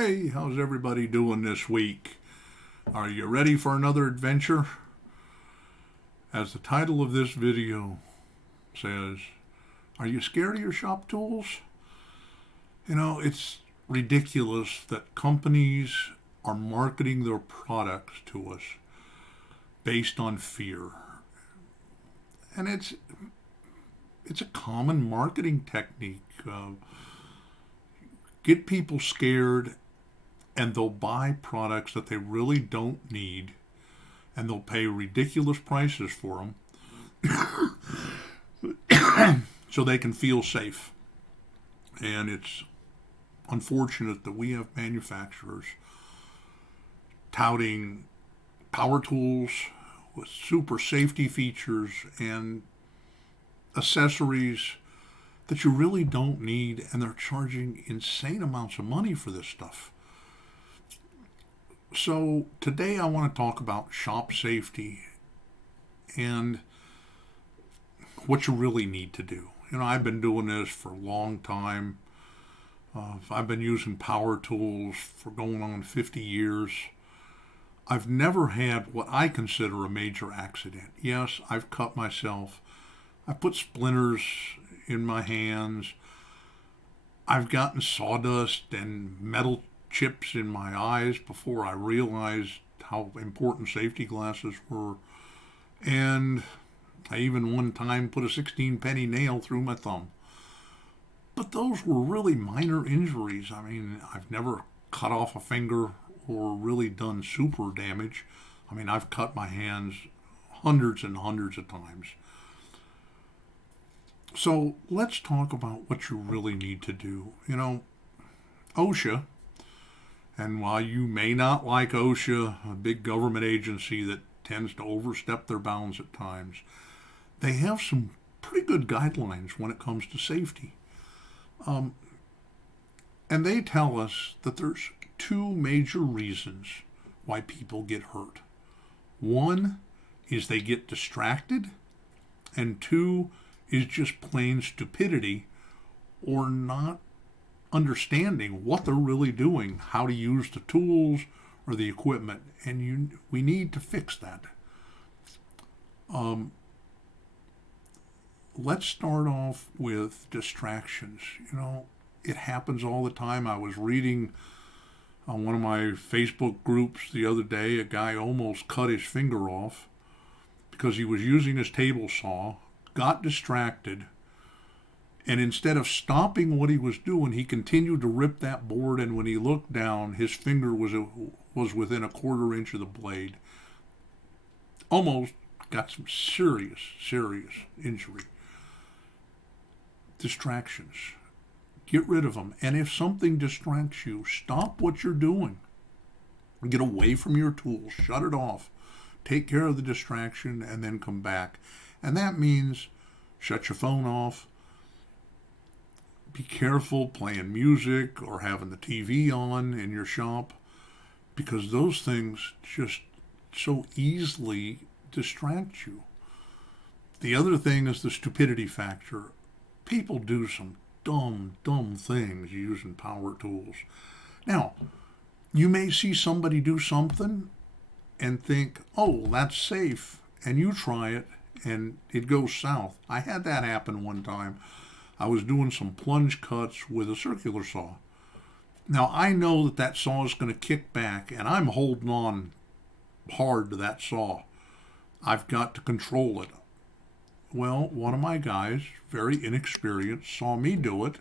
Hey, how's everybody doing this week? Are you ready for another adventure? As the title of this video says, are you scared of your shop tools? It's ridiculous that companies are marketing their products to us based on fear. And it's a common marketing technique. Get people scared and they'll buy products that they really don't need and they'll pay ridiculous prices for them so they can feel safe. And it's unfortunate that we have manufacturers touting power tools with super safety features and accessories that you really don't need, and they're charging insane amounts of money for this stuff. So today I want to talk about shop safety and what you really need to do. I've been doing this for a long time. I've been using power tools for going on 50 years. I've never had what I consider a major accident. Yes, I've cut myself. I put splinters in my hands. I've gotten sawdust and metal chips in my eyes before I realized how important safety glasses were. And I even one time put a 16-penny nail through my thumb. But those were really minor injuries. I've never cut off a finger or really done super damage. I've cut my hands hundreds and hundreds of times. So let's talk about what you really need to do. OSHA, and while you may not like OSHA, a big government agency that tends to overstep their bounds at times, they have some pretty good guidelines when it comes to safety. And they tell us that there's two major reasons why people get hurt. One is they get distracted, and two is just plain stupidity or not understanding what they're really doing, how to use the tools or the equipment, and we need to fix that. Let's start off with distractions. It happens all the time. I was reading on one of my Facebook groups the other day, a guy almost cut his finger off because he was using his table saw, got distracted, and instead of stopping what he was doing, he continued to rip that board, and when he looked down, his finger was within a quarter inch of the blade. Almost got some serious injury. Distractions. Get rid of them. And if something distracts you, stop what you're doing. Get away from your tools. Shut it off. Take care of the distraction and then come back. And that means shut your phone off. Be careful playing music or having the TV on in your shop, because those things just so easily distract you. The other thing is the stupidity factor. People do some dumb things using power tools. Now, you may see somebody do something and think, oh, that's safe, and you try it and it goes south. I had that happen one time. I was doing some plunge cuts with a circular saw. Now, I know that saw is going to kick back, and I'm holding on hard to that saw. I've got to control it. Well, one of my guys, very inexperienced, saw me do it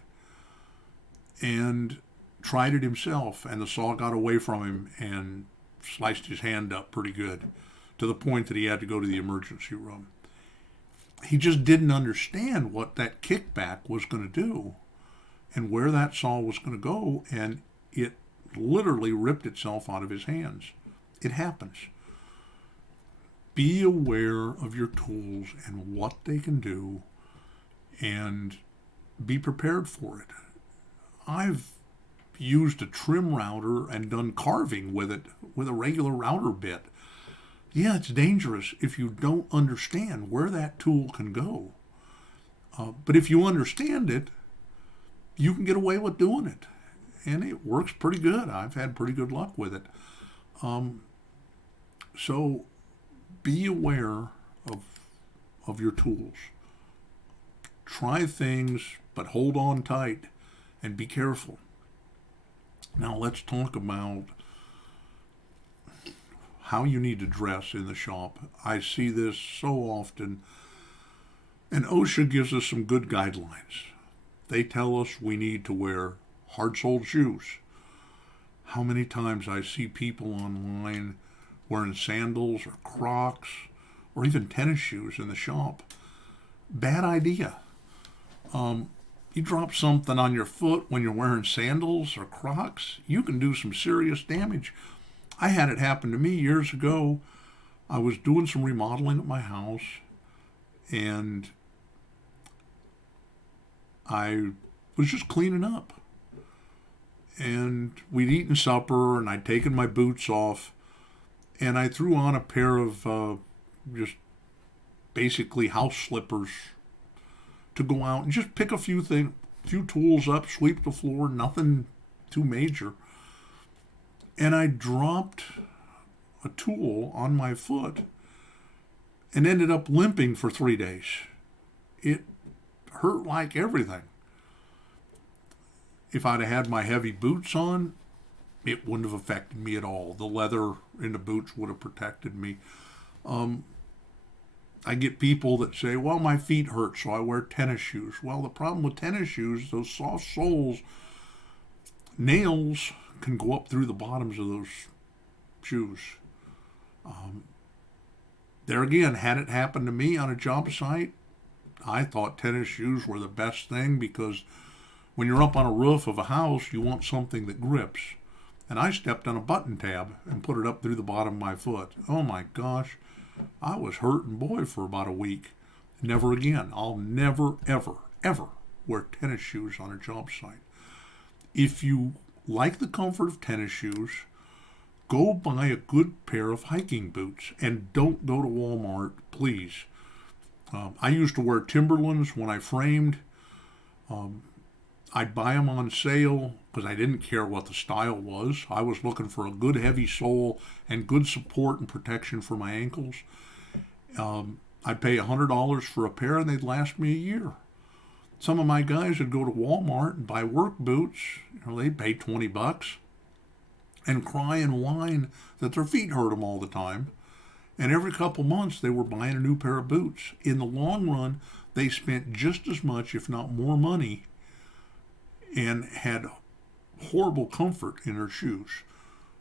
and tried it himself, and the saw got away from him and sliced his hand up pretty good, to the point that he had to go to the emergency room. He just didn't understand what that kickback was going to do and where that saw was going to go, and it literally ripped itself out of his hands. It happens. Be aware of your tools and what they can do, and be prepared for it. I've used a trim router and done carving with it with a regular router bit. Yeah, it's dangerous if you don't understand where that tool can go. But if you understand it, you can get away with doing it. and it works pretty good. I've had pretty good luck with it. So be aware of your tools. Try things, but hold on tight and be careful. Now let's talk about how you need to dress in the shop. I see this so often, and OSHA gives us some good guidelines. They tell us we need to wear hard-soled shoes. How many times I see people online wearing sandals or Crocs or even tennis shoes in the shop. Bad idea. You drop something on your foot when you're wearing sandals or Crocs, you can do some serious damage. I had it happen to me years ago. I was doing some remodeling at my house, and I was just cleaning up. And we'd eaten supper, and I'd taken my boots off, and I threw on a pair of just basically house slippers to go out and just pick a few tools up, sweep the floor, nothing too major. And I dropped a tool on my foot and ended up limping for 3 days. It hurt like everything. If I'd have had my heavy boots on, it wouldn't have affected me at all. The leather in the boots would have protected me. I get people that say, well, my feet hurt, so I wear tennis shoes. Well, the problem with tennis shoes, those soft soles, nails can go up through the bottoms of those shoes. There again, had it happened to me on a job site, I thought tennis shoes were the best thing because when you're up on a roof of a house, you want something that grips. And I stepped on a button tab and put it up through the bottom of my foot. Oh my gosh, I was hurting boy for about a week. Never again. I'll never, ever, ever wear tennis shoes on a job site. If you like the comfort of tennis shoes, go buy a good pair of hiking boots and don't go to Walmart, please. I used to wear Timberlands when I framed. I'd buy them on sale because I didn't care what the style was. I was looking for a good heavy sole and good support and protection for my ankles. I'd pay $100 for a pair and they'd last me a year. Some of my guys would go to Walmart and buy work boots. They'd pay $20 and cry and whine that their feet hurt them all the time. And every couple months they were buying a new pair of boots. In the long run, they spent just as much, if not more money, and had horrible comfort in their shoes.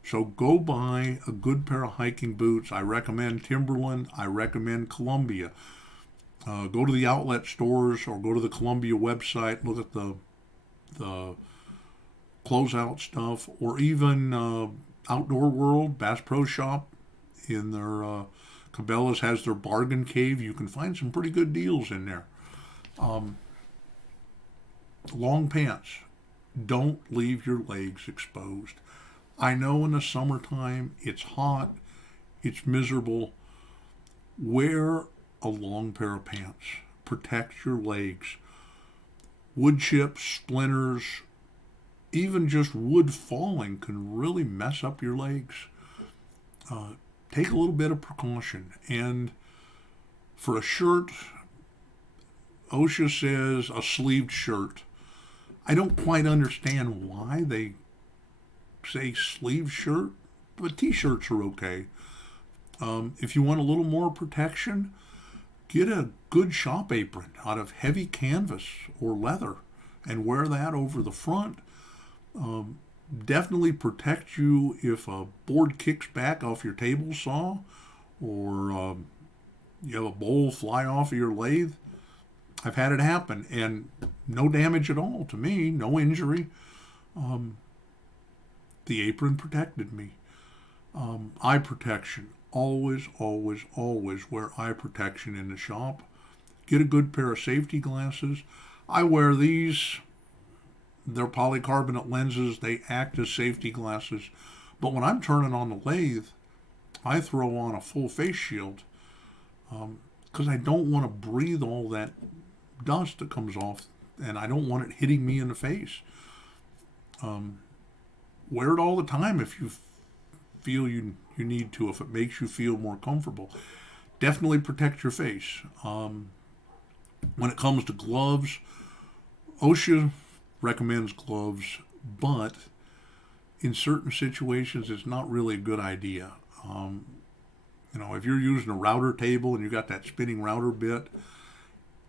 So go buy a good pair of hiking boots. I recommend Timberland. I recommend Columbia. Go to the outlet stores or go to the Columbia website. Look at the closeout stuff, or even Outdoor World, Bass Pro Shop. In their Cabela's has their bargain cave. You can find some pretty good deals in there. Long pants. Don't leave your legs exposed. I know in the summertime it's hot, it's miserable. Wear a long pair of pants. Protect your legs. Wood chips, splinters, even just wood falling can really mess up your legs. Take a little bit of precaution. And for a shirt, OSHA says a sleeved shirt. I don't quite understand why they say sleeve shirt, but t-shirts are okay. If you want a little more protection, get a good shop apron out of heavy canvas or leather and wear that over the front. Definitely protect you if a board kicks back off your table saw or you have a bowl fly off of your lathe. I've had it happen, and no damage at all to me, no injury. The apron protected me. Eye protection. Always, always, always wear eye protection in the shop. Get a good pair of safety glasses. I wear these. They're polycarbonate lenses. They act as safety glasses. But when I'm turning on the lathe, I throw on a full face shield because I don't want to breathe all that dust that comes off, and I don't want it hitting me in the face. wear it all the time if you feel you need to, if it makes you feel more comfortable. Definitely protect your face. When it comes to gloves, OSHA recommends gloves, but in certain situations, it's not really a good idea. If you're using a router table and you got that spinning router bit,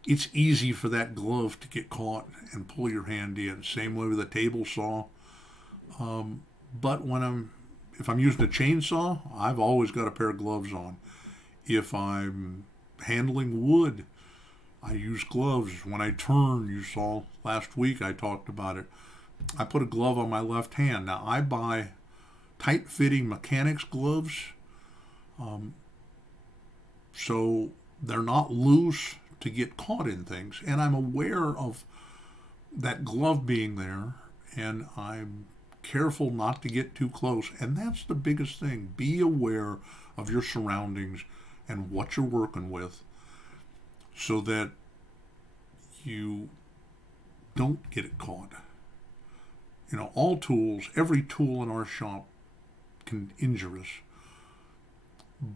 it's easy for that glove to get caught and pull your hand in. Same way with a table saw. But if I'm using a chainsaw, I've always got a pair of gloves on. If I'm handling wood, I use gloves. When I turn, you saw last week I talked about it, I put a glove on my left hand. Now I buy tight-fitting mechanics gloves, so they're not loose to get caught in things. And I'm aware of that glove being there, and I'm careful not to get too close. And that's the biggest thing. Be aware of your surroundings and what you're working with so that you don't get it caught. All tools, every tool in our shop can injure us.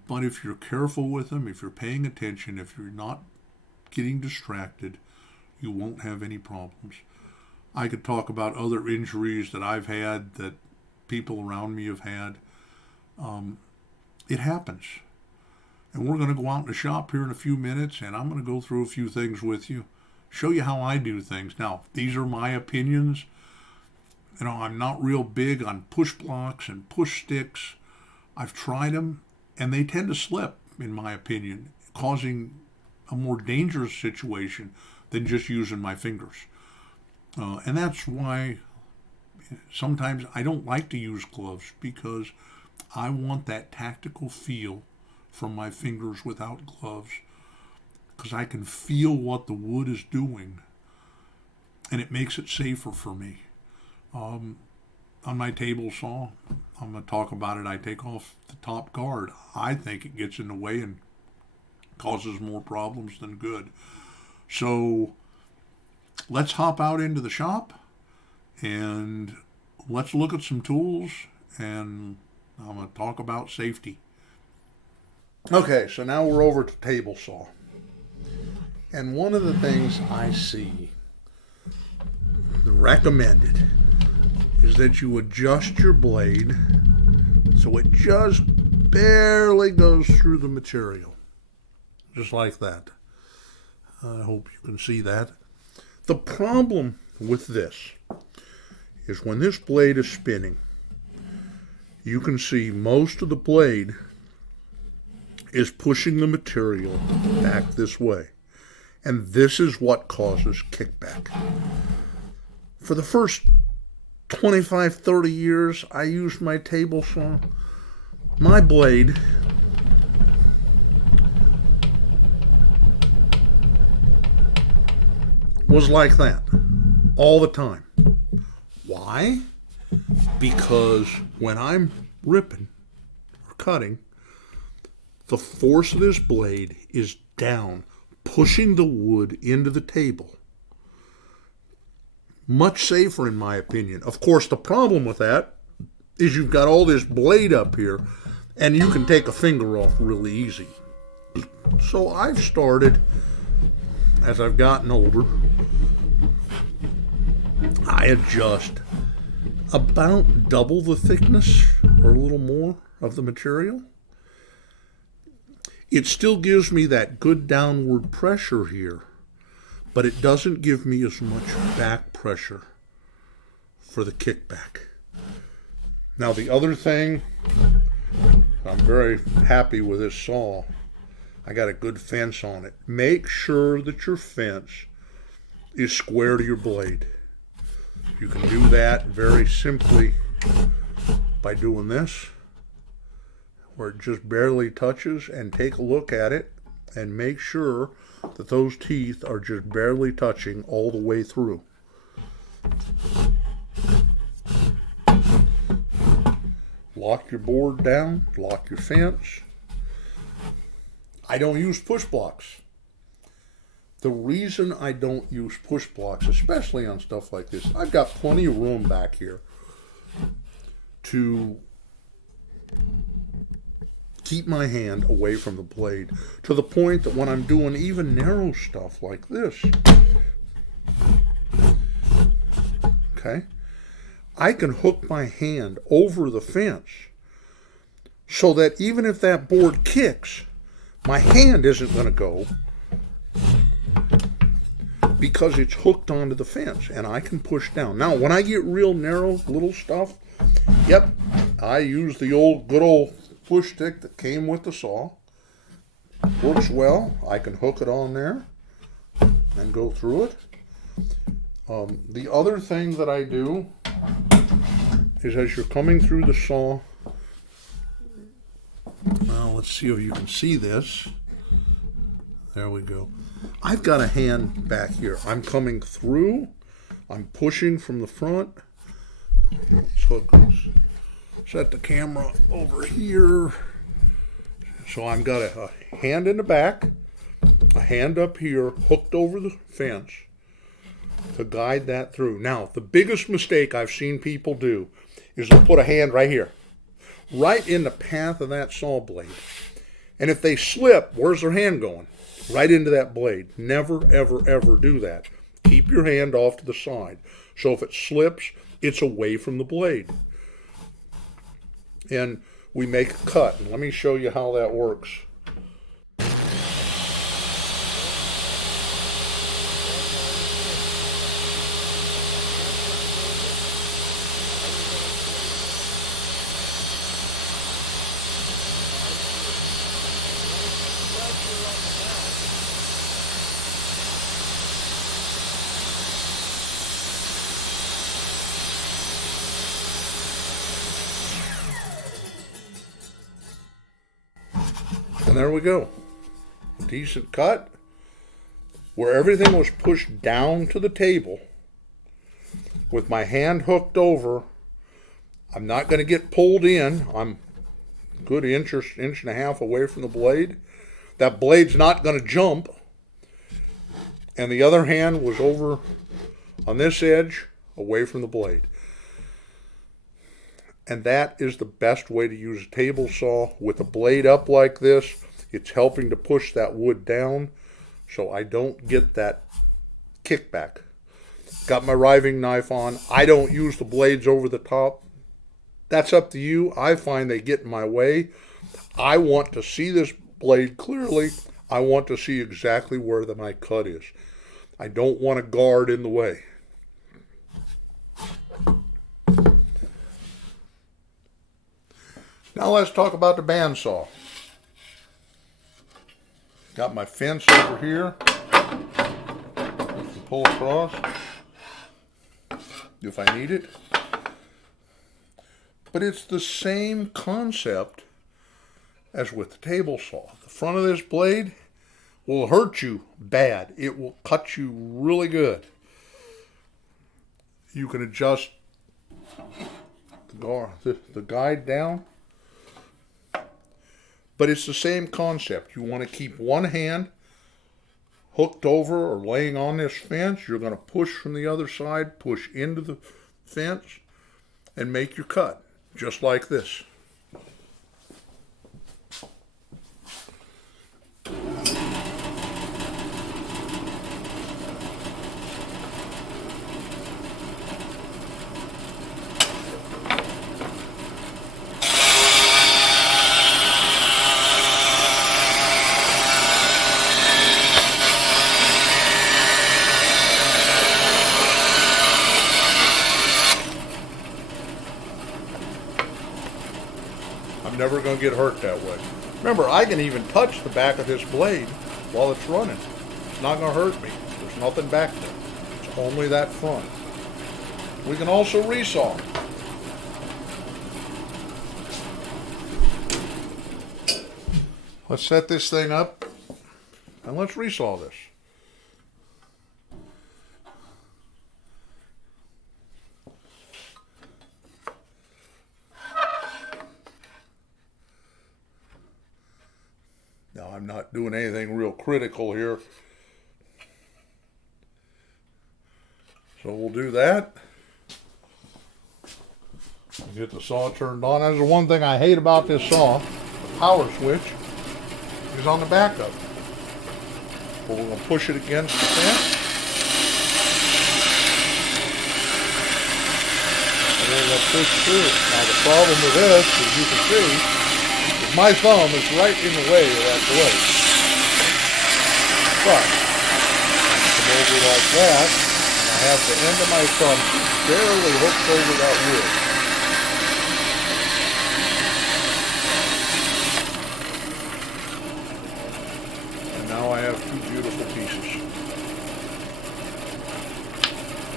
But if you're careful with them, if you're paying attention, if you're not getting distracted, you won't have any problems. I could talk about other injuries that I've had, that people around me have had. It happens. And we're going to go out in the shop here in a few minutes, and I'm going to go through a few things with you, show you how I do things. Now, these are my opinions. I'm not real big on push blocks and push sticks. I've tried them, and they tend to slip, in my opinion, causing a more dangerous situation than just using my fingers. And that's why sometimes I don't like to use gloves, because I want that tactical feel from my fingers without gloves, because I can feel what the wood is doing, and it makes it safer for me. On my table saw, I'm going to talk about it, I take off the top guard. I think it gets in the way and causes more problems than good. So let's hop out into the shop and let's look at some tools, and I'm going to talk about safety. Okay, so now we're over to table saw. And one of the things I see recommended is that you adjust your blade so it just barely goes through the material. Just like that. I hope you can see that. The problem with this is when this blade is spinning, you can see most of the blade is pushing the material back this way. And this is what causes kickback. For the first 25, 30 years I used my table saw, my blade was like that all the time. Why? Because when I'm ripping or cutting, the force of this blade is down, pushing the wood into the table. Much safer, in my opinion. Of course, the problem with that is you've got all this blade up here, and you can take a finger off really easy. So I've started, as I've gotten older, I adjust about double the thickness or a little more of the material. It still gives me that good downward pressure here, but it doesn't give me as much back pressure for the kickback. Now the other thing, I'm very happy with this saw. I got a good fence on it. Make sure that your fence is square to your blade. You can do that very simply by doing this, where it just barely touches, and take a look at it and make sure that those teeth are just barely touching all the way through. Lock your board down, lock your fence. I don't use push blocks. The reason I don't use push blocks, especially on stuff like this, I've got plenty of room back here. to keep my hand away from the blade, to the point that when I'm doing even narrow stuff like this, okay, I can hook my hand over the fence so that even if that board kicks, my hand isn't going to go because it's hooked onto the fence and I can push down. Now, when I get real narrow little stuff, yep, I use the good old push stick that came with the saw. Works well. I can hook it on there and go through it. The other thing that I do is as you're coming through the saw, well, let's see if you can see this. There we go. I've got a hand back here. I'm coming through. I'm pushing from the front. Let's hook this. Set the camera over here. So I've got a hand in the back, a hand up here, hooked over the fence to guide that through. Now, the biggest mistake I've seen people do is to put a hand right here, right in the path of that saw blade. And if they slip, where's their hand going? Right into that blade. Never, ever, ever do that. Keep your hand off to the side. So if it slips, it's away from the blade. And we make a cut. And let me show you how that works. And there we go. Decent cut. Where everything was pushed down to the table with my hand hooked over. I'm not going to get pulled in. I'm a good inch and a half away from the blade. That blade's not going to jump. And the other hand was over on this edge, away from the blade. And that is the best way to use a table saw. With the blade up like this, it's helping to push that wood down so I don't get that kickback. Got my riving knife on. I don't use the blades over the top. That's up to you. I find they get in my way. I want to see this blade clearly. I want to see exactly where my cut is. I don't want a guard in the way. Now let's talk about the bandsaw. Got my fence over here. Pull across if I need it. But it's the same concept as with the table saw. The front of this blade will hurt you bad. It will cut you really good. You can adjust the guide down. But it's the same concept. You want to keep one hand hooked over or laying on this fence. You're going to push from the other side, push into the fence, and make your cut, just like this. I'm never going to get hurt that way. Remember, I can even touch the back of this blade while it's running. It's not going to hurt me. There's nothing back there. It's only that front. We can also resaw. Let's set this thing up and let's resaw this. Now, I'm not doing anything real critical here. So we'll do that. Get the saw turned on. That's the one thing I hate about this saw. The power switch is on the back of it. But we're going to push it against the fence. And then we'll push through. Now the problem with this, as you can see, is my thumb is right in the way of that blade. But I come over like that, and I have the end of my thumb barely hooked over that wood. Now I have two beautiful pieces.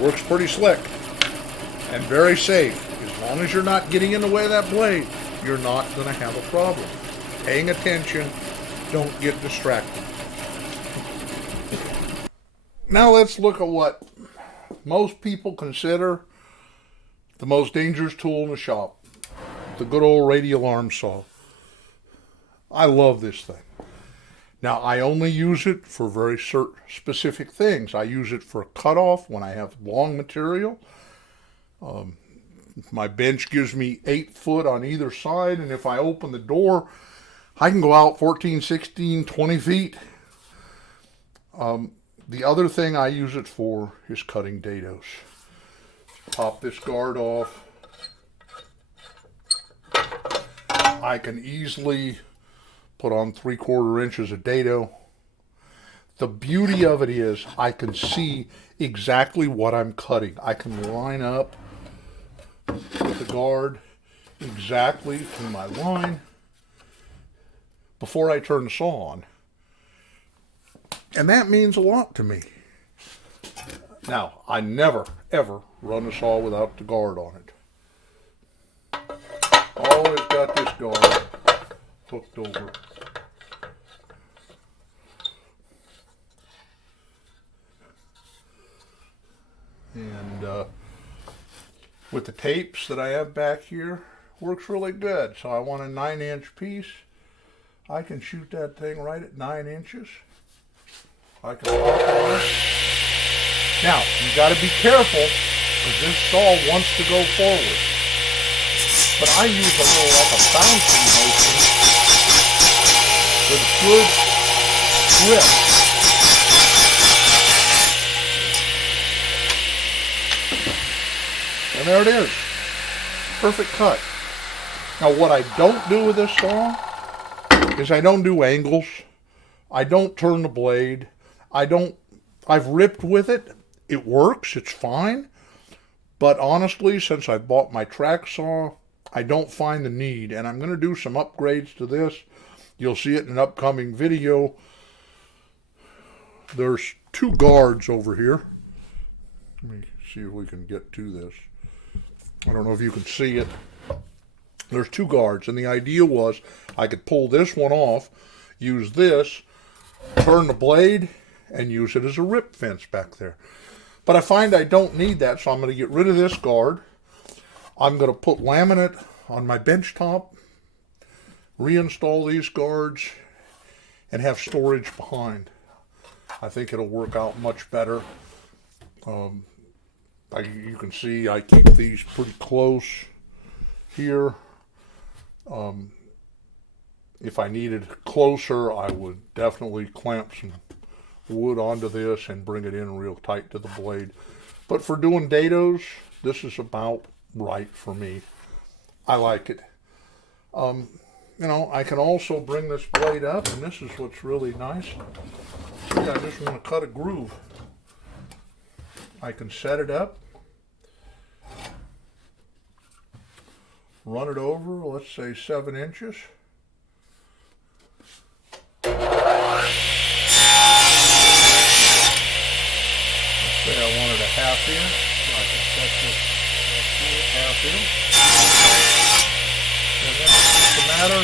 Works pretty slick and very safe. As long as you're not getting in the way of that blade, you're not going to have a problem. Paying attention, don't get distracted. Now let's look at what most people consider the most dangerous tool in the shop. The good old radial arm saw. I love this thing. Now, I only use it for very specific things. I use it for cutoff when I have long material. My bench gives me 8 foot on either side, and if I open the door, I can go out 14, 16, 20 feet. The other thing I use it for is cutting dados. Pop this guard off. I can easily put on 3/4 inches of dado. The beauty of it is I can see exactly what I'm cutting. I can line up the guard exactly to my line before I turn the saw on. And that means a lot to me. Now, I never, ever run a saw without the guard on it. Always got this guard hooked over. And with the tapes that I have back here, works really good. So I want a 9-inch piece. I can shoot that thing right at 9 inches. I can pop on it. Now, you got to be careful because this saw wants to go forward. But I use a little like a bouncing motion with a good grip. And there it is. Perfect cut. Now what I don't do with this saw is I don't do angles. I don't turn the blade. I've ripped with it. It works. It's fine. But honestly, since I bought my track saw, I don't find the need. And I'm going to do some upgrades to this. You'll see it in an upcoming video. There's 2 guards over here. Let me see if we can get to this. I don't know if you can see it. There's 2 guards, and the idea was I could pull this one off, use this, turn the blade, and use it as a rip fence back there. But I find I don't need that, so I'm going to get rid of this guard. I'm going to put laminate on my bench top, reinstall these guards, and have storage behind. I think it'll work out much better. You can see I keep these pretty close here. If I needed closer, I would definitely clamp some wood onto this and bring it in real tight to the blade. But for doing dados, this is about right for me. I like it. I can also bring this blade up, and this is what's really nice. I just want to cut a groove. I can set it up, run it over, let's say 7 inches. Let's say I wanted a 1/2 inch. I can set this up here, 1/2 inch. And then it's just a matter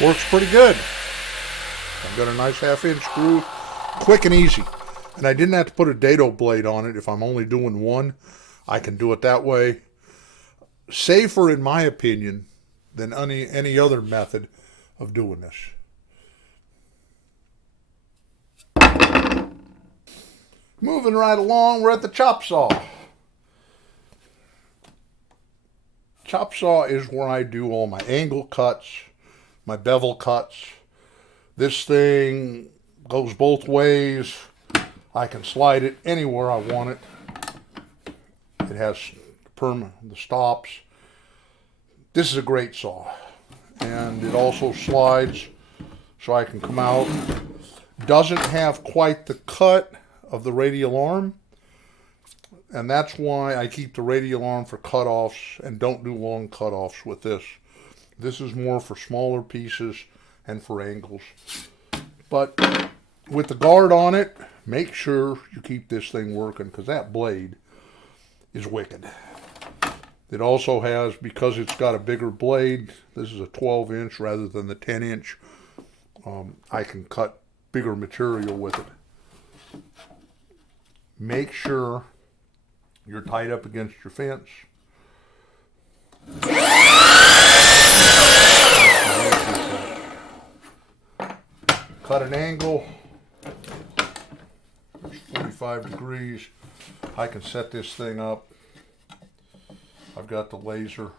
works pretty good. I've got a nice 1/2 inch screw, quick and easy. And I didn't have to put a dado blade on it. If I'm only doing one, I can do it that way. Safer, in my opinion, than any other method of doing this. Moving right along, we're at the chop saw. Chop saw is where I do all my angle cuts, my bevel cuts. This thing goes both ways. I can slide it anywhere I want it. It has the stops. This is a great saw. And it also slides so I can come out. Doesn't have quite the cut of the radial arm. And that's why I keep the radial arm for cutoffs and don't do long cutoffs with this. This is more for smaller pieces and for angles. But with the guard on it, make sure you keep this thing working, because that blade is wicked. It also has, because it's got a bigger blade, this is a 12-inch rather than the 10-inch, I can cut bigger material with it. Make sure you're tied up against your fence. Cut an angle, 45 degrees. I can set this thing up. I've got the laser.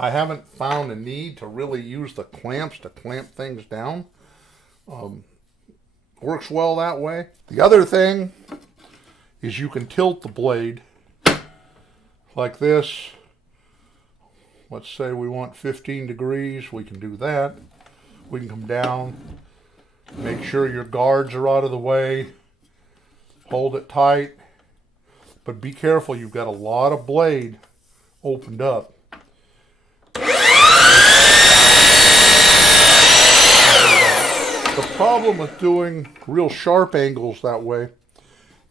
I haven't found a need to really use the clamps to clamp things down. Works well that way. The other thing is you can tilt the blade like this. Let's say we want 15 degrees. We can do that. We can come down. Make sure your guards are out of the way. Hold it tight. But be careful, you've got a lot of blade opened up. The problem with doing real sharp angles that way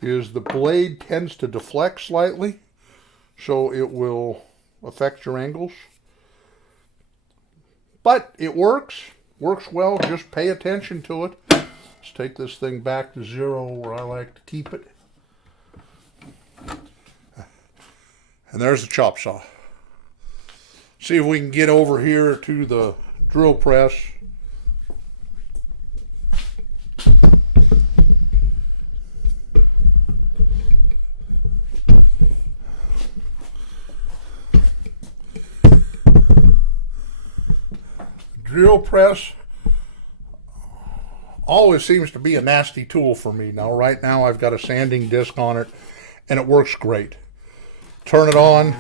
is the blade tends to deflect slightly, so it will affect your angles. But it works well. Just pay attention to it. Let's take this thing back to 0 where I like to keep it. And there's the chop saw. See if we can get over here to the drill press. Drill press always seems to be a nasty tool for me. Now, right now I've got a sanding disc on it and it works great. Turn it on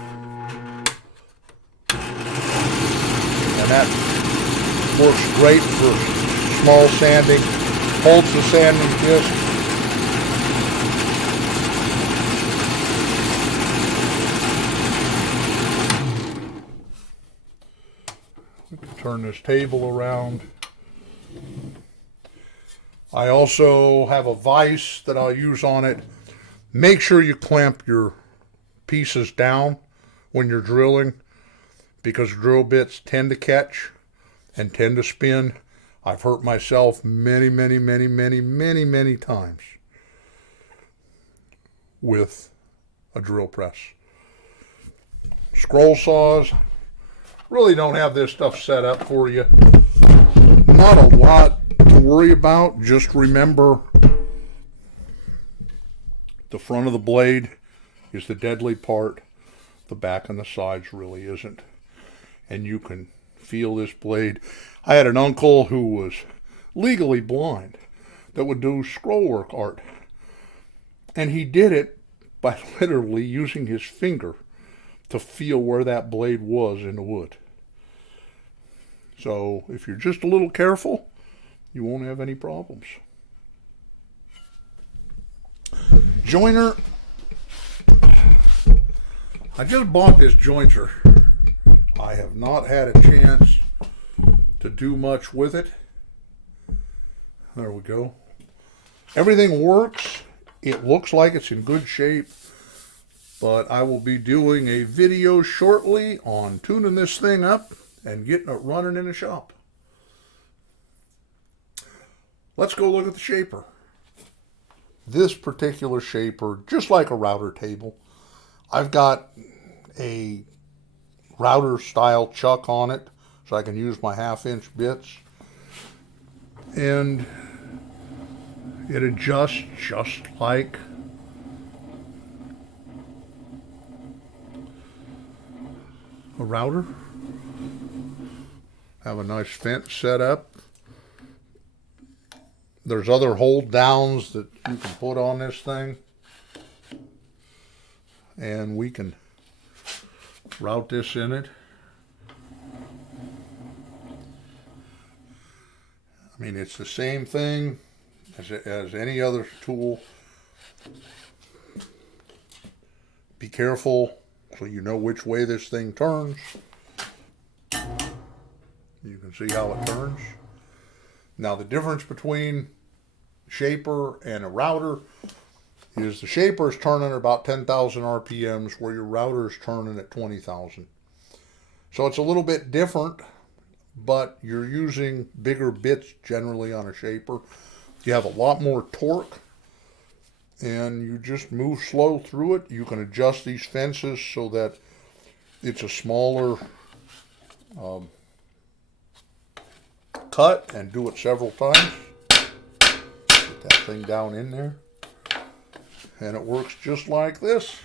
and that works great for small sanding. Holds the sanding disc. Turn this table around. I also have a vise that I'll use on it. Make sure you clamp your pieces down when you're drilling, because drill bits tend to catch and tend to spin. I've hurt myself many times with a drill press. Scroll saws really don't have this stuff set up for you. Not a lot to worry about. Just remember, the front of the blade is the deadly part. The back and the sides really isn't. And you can feel this blade. I had an uncle who was legally blind that would do scrollwork art. And he did it by literally using his finger to feel where that blade was in the wood. So if you're just a little careful, you won't have any problems. Joiner. I just bought this jointer. I have not had a chance to do much with it. There we go. Everything works. It looks like it's in good shape. But I will be doing a video shortly on tuning this thing up and getting it running in the shop. Let's go look at the shaper. this particular shaper, just like a router table, I've got a router style chuck on it so I can use my 1/2 inch bits, and it adjusts just like a router. Have a nice fence set up. There's other hold downs that you can put on this thing, and we can route this in it. I mean, it's the same thing as any other tool. Be careful so you know which way this thing turns. You can see how it turns. Now, the difference between shaper and a router is the shaper is turning at about 10,000 RPMs where your router is turning at 20,000. So it's a little bit different, but you're using bigger bits generally on a shaper. You have a lot more torque, and you just move slow through it. You can adjust these fences so that it's a smaller cut and do it several times. Put that thing down in there, and it works just like this.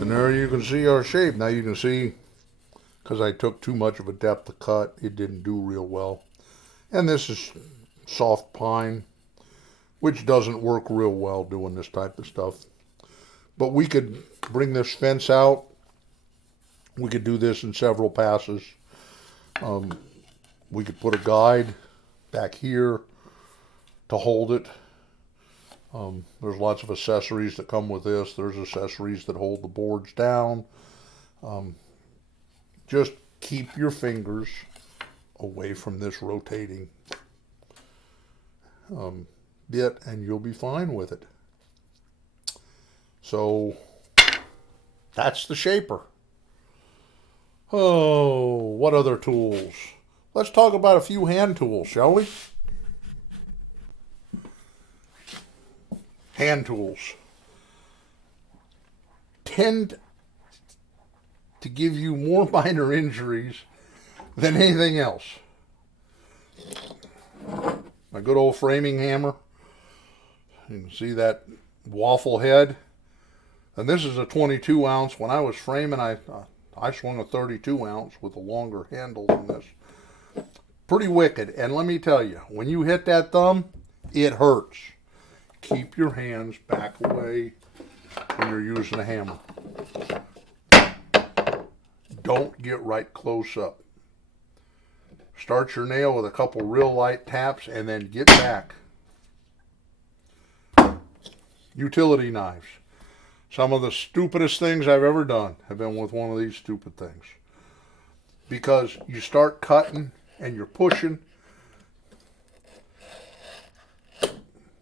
And there you can see our shape. Now you can see, because I took too much of a depth of cut, it didn't do real well. And this is soft pine, which doesn't work real well doing this type of stuff. But we could bring this fence out. We could do this in several passes. We could put a guide back here to hold it. There's lots of accessories that come with this. There's accessories that hold the boards down. Just keep your fingers away from this rotating bit, and you'll be fine with it. So that's the shaper. Oh, what other tools? Let's talk about a few hand tools, shall we? Hand tools tend to give you more minor injuries than anything else. My good old framing hammer. You can see that waffle head. And this is a 22 ounce. When I was framing, I swung a 32 ounce with a longer handle than this. Pretty wicked. And let me tell you, when you hit that thumb, it hurts. Keep your hands back away when you're using a hammer. Don't get right close up. Start your nail with a couple real light taps and then get back. Utility knives. Some of the stupidest things I've ever done have been with one of these stupid things. Because you start cutting and you're pushing,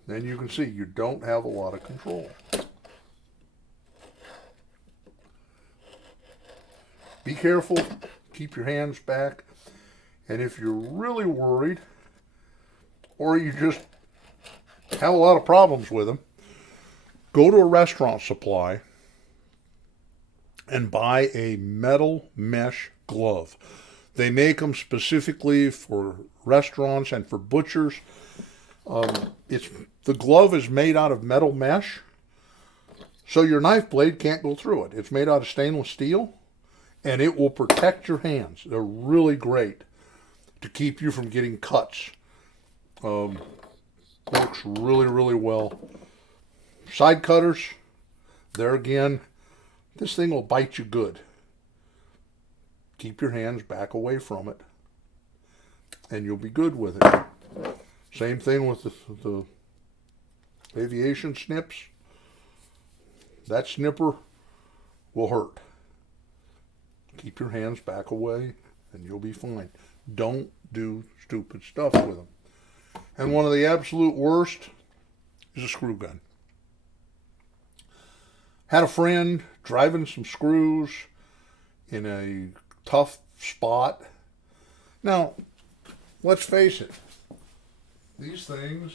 then you can see you don't have a lot of control. Be careful. Keep your hands back. And if you're really worried, or you just have a lot of problems with them, go to a restaurant supply and buy a metal mesh glove. They make them specifically for restaurants and for butchers. The glove is made out of metal mesh, so your knife blade can't go through it. It's made out of stainless steel, and it will protect your hands. They're really great to keep you from getting cuts. Works really, really well. Side cutters, there again, this thing will bite you good. Keep your hands back away from it, and you'll be good with it. Same thing with the aviation snips, that snipper will hurt. Keep your hands back away and you'll be fine. Don't do stupid stuff with them. And one of the absolute worst is a screw gun. Had a friend driving some screws in a tough spot. Now, let's face it, these things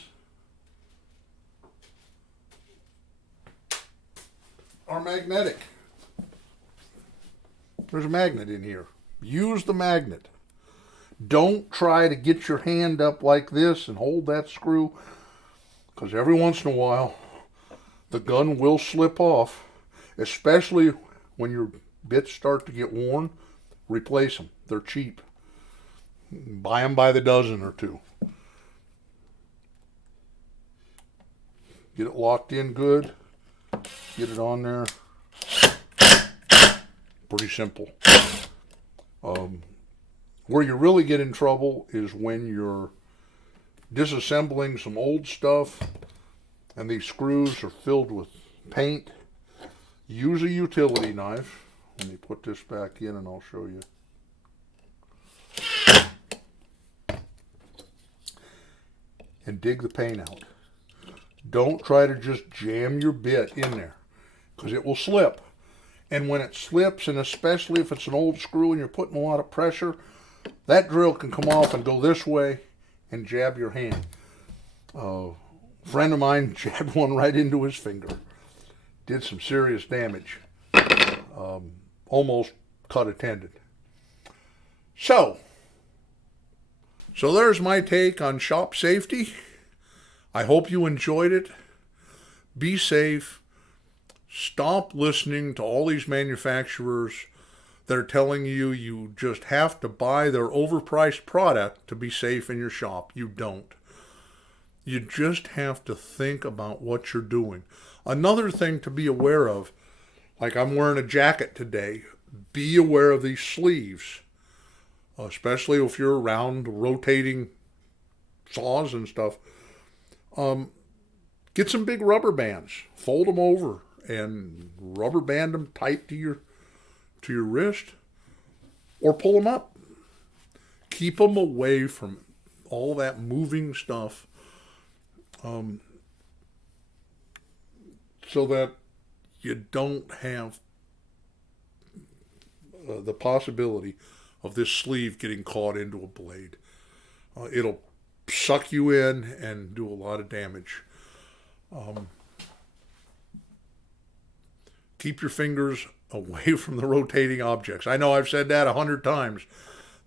are magnetic. There's a magnet in here. Use the magnet. Don't try to get your hand up like this and hold that screw, because every once in a while the gun will slip off, especially when your bits start to get worn. Replace them. They're cheap. Buy them by the dozen or two. Get it locked in good. Get it on there. Pretty simple. Where you really get in trouble is when you're disassembling some old stuff and these screws are filled with paint. Use a utility knife. Let me put this back in and I'll show you. And dig the paint out. Don't try to just jam your bit in there, because it will slip. And when it slips, and especially if it's an old screw and you're putting a lot of pressure, that drill can come off and go this way and jab your hand. A friend of mine jabbed one right into his finger. Did some serious damage. Almost cut a tendon. So there's my take on shop safety. I hope you enjoyed it. Be safe. Stop listening to all these manufacturers that are telling you you just have to buy their overpriced product to be safe in your shop. You don't. You just have to think about what you're doing. Another thing to be aware of, like I'm wearing a jacket today, be aware of these sleeves, especially if you're around rotating saws and stuff. Get some big rubber bands, fold them over, and rubber band them tight to your wrist, or pull them up. Keep them away from all that moving stuff, so that you don't have the possibility of this sleeve getting caught into a blade. It'll suck you in and do a lot of damage. Keep your fingers away from the rotating objects. I know I've said that 100 times.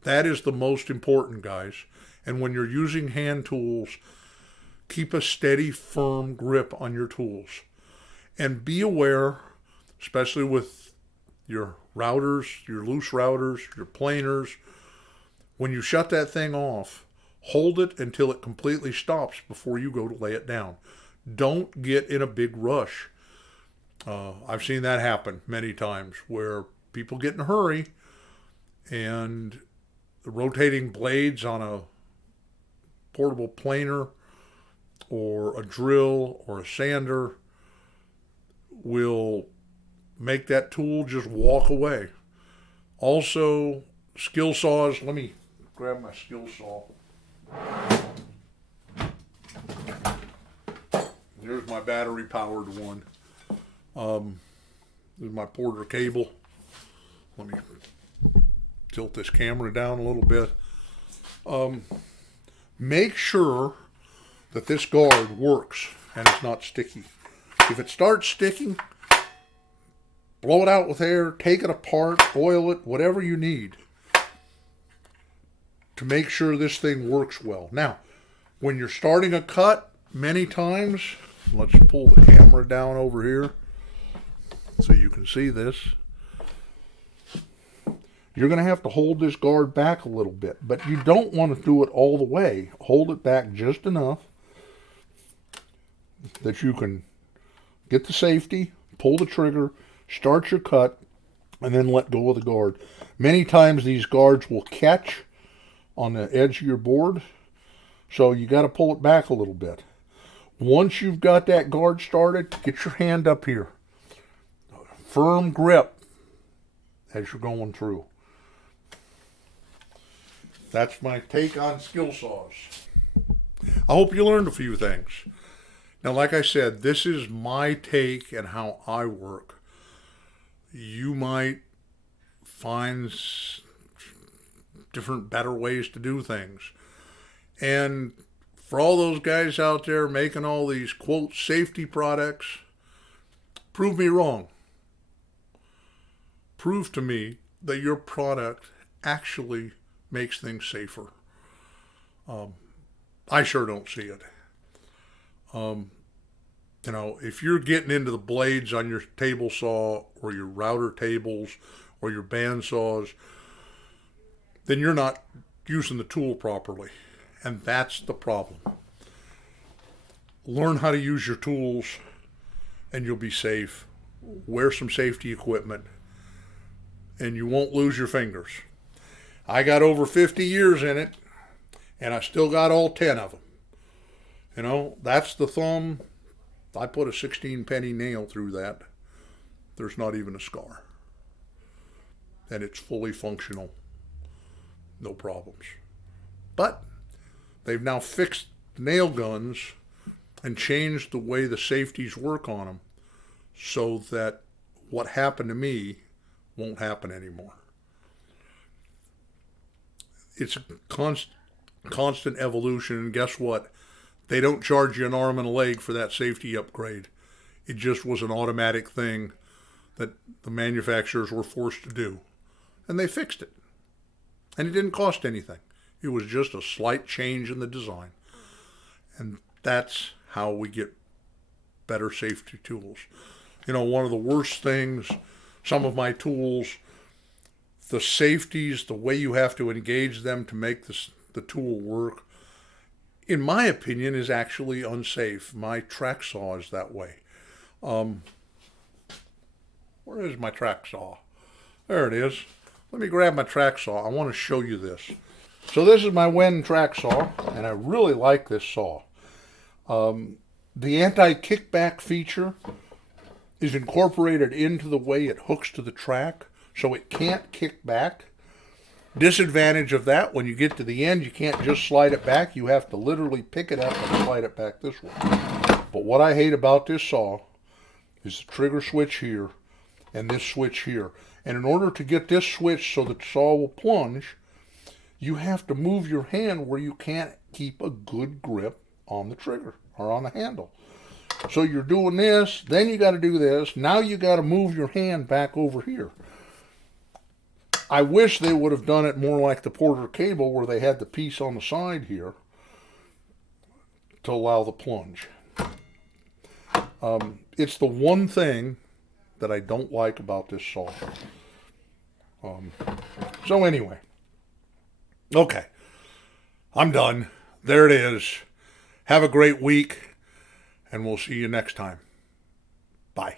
That is the most important, guys. And when you're using hand tools, keep a steady, firm grip on your tools. And be aware, especially with your routers, your loose routers, your planers, when you shut that thing off, hold it until it completely stops before you go to lay it down. Don't get in a big rush. I've seen that happen many times where people get in a hurry and the rotating blades on a portable planer or a drill or a sander will make that tool just walk away. Also, skill saws. Let me grab my skill saw. Here's my battery powered one. This is my Porter cable. Let me tilt this camera down a little bit. Make sure that this guard works and it's not sticky. If it starts sticking, blow it out with air, take it apart, oil it, whatever you need to make sure this thing works well. Now, when you're starting a cut, many times, let's pull the camera down over here so you can see this. You're going to have to hold this guard back a little bit, but you don't want to do it all the way. Hold it back just enough that you can get the safety, pull the trigger, start your cut, and then let go of the guard. Many times these guards will catch on the edge of your board, so you got to pull it back a little bit. Once you've got that guard started, get your hand up here. Firm grip as you're going through. That's my take on skill saws. I hope you learned a few things. Now, like I said, this is my take and how I work. You might find different, better ways to do things. And for all those guys out there making all these, quote, safety products, prove me wrong. Prove to me that your product actually makes things safer. I sure don't see it. If you're getting into the blades on your table saw or your router tables or your band saws, then you're not using the tool properly. And that's the problem. Learn how to use your tools and you'll be safe. Wear some safety equipment and you won't lose your fingers. I got over 50 years in it and I still got all 10 of them. That's the thumb. I put a 16 penny nail through that. There's not even a scar. And it's fully functional. No problems. But they've now fixed nail guns and changed the way the safeties work on them so that what happened to me won't happen anymore. It's a constant evolution, and guess what? They don't charge you an arm and a leg for that safety upgrade. It just was an automatic thing that the manufacturers were forced to do. And they fixed it. And it didn't cost anything. It was just a slight change in the design. And that's how we get better safety tools. One of the worst things, some of my tools, the safeties, the way you have to engage them to make the tool work, in my opinion, is actually unsafe. My track saw is that way. Where is my track saw? There it is. Let me grab my track saw. I want to show you this. So this is my Wen track saw, and I really like this saw. The anti-kickback feature is incorporated into the way it hooks to the track, so it can't kick back. Disadvantage of that, when you get to the end, you can't just slide it back. You have to literally pick it up and slide it back this way. But what I hate about this saw is the trigger switch here and this switch here. And in order to get this switch so the saw will plunge, you have to move your hand where you can't keep a good grip on the trigger or on the handle. So you're doing this, then you got to do this. Now you got to move your hand back over here. I wish they would have done it more like the Porter cable where they had the piece on the side here to allow the plunge. It's the one thing that I don't like about this saw. So anyway, okay, I'm done. There it is. Have a great week, and we'll see you next time. Bye.